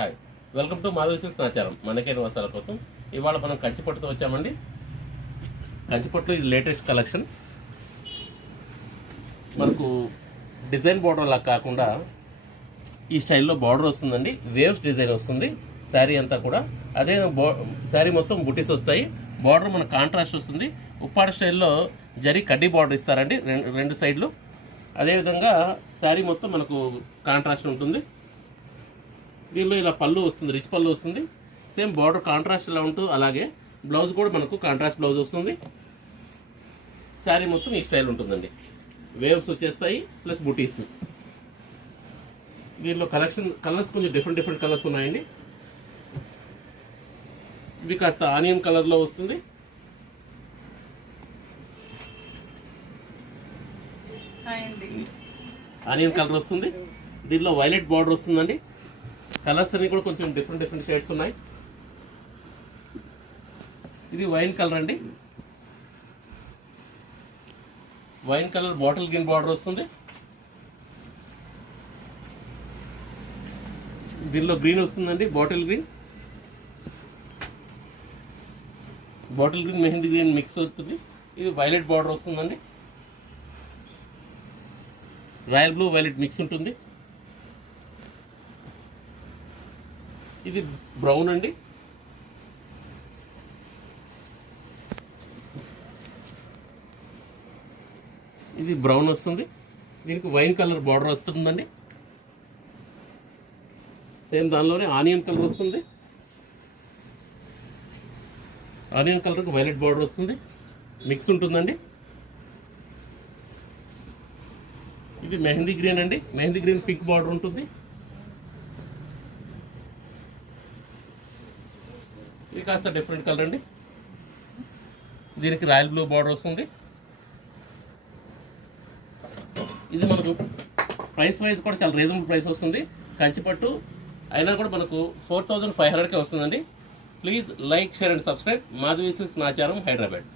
Hi, welcome to Madhavi silks Nacharam. మనకైన వస్త్రాల కోసం ఇవాళ మనం కంచిపట్టుతో వచ్చామండి. కంచిపట్టులో ఇది లేటెస్ట్ కలెక్షన్. మనకు డిజైన్ బార్డర్ అలా కాకుండా ఈ స్టైల్లో బార్డర్ వస్తుందండి. వేవ్స్ డిజైన్ వస్తుంది శారీ అంతా కూడా. అదే శారీ మొత్తం బుటీస్ వస్తాయి. బార్డర్ మన కాంట్రాస్ట్ వస్తుంది. ఉప్పాడ స్టైల్లో జరీ కడ్డీ బార్డర్ ఇస్తారండి రెండు సైడ్లు. అదేవిధంగా శారీ మొత్తం మనకు కాంట్రాస్ట్ ఉంటుంది. దీనిలో ఇలా పళ్ళు వస్తుంది, రిచ్ పళ్ళు వస్తుంది. సేమ్ బార్డర్ కాంట్రాస్ట్ ఎలా ఉంటూ అలాగే బ్లౌజ్ కూడా మనకు కాంట్రాస్ట్ బ్లౌజ్ వస్తుంది. శారీ మొత్తం ఈ స్టైల్ ఉంటుందండి. వేవ్స్ వచ్చేస్తాయి ప్లస్ బుటీస్. దీనిలో కలర్స్ కొంచెం డిఫరెంట్ కలర్స్ ఉన్నాయండి. ఇవి కాస్త ఆనియన్ కలర్లో వస్తుంది. ఆనియన్ కలర్ వస్తుంది. దీనిలో వైలెట్ బార్డర్ వస్తుందండి. కలర్స్ అన్ని కూడా కొంచెం డిఫరెంట్ షేడ్స్ ఉన్నాయి. ఇది వైన్ కలర్ అండి. Wine colour bottle green border వస్తుంది. దీనిలో గ్రీన్ వస్తుందండి, bottle green mehndi green mix అవుతుంది. ఇది వైలెట్ బార్డర్ వస్తుందండి. రాయల్ బ్లూ వైలెట్ మిక్స్ ఉంటుంది. ఇది బ్రౌన్ అండి. ఇది బ్రౌన్ వస్తుంది. దీనికి వైన్ కలర్ బార్డర్ వస్తుందండి. సేమ్ దానిలోనే ఆనియన్ కలర్ వస్తుంది. ఆనియన్ కలర్కి వైలెట్ బార్డర్ వస్తుంది, మిక్స్ ఉంటుందండి. ఇది మెహందీ గ్రీన్ అండి. మెహందీ గ్రీన్ పింక్ బార్డర్ ఉంటుంది. ఇది కాస్త డిఫరెంట్ కలర్ అండి. దీనికి రాయల్ బ్లూ బార్డర్ వస్తుంది. ఇది మనకు ప్రైస్ వైజ్ కూడా చాలా రీజనబుల్ ప్రైస్ వస్తుంది. కంచిపట్టు అయినా కూడా మనకు 4500కే వస్తుందండి. Please like, share and subscribe. Madhavi silks Nacharam, Hyderabad.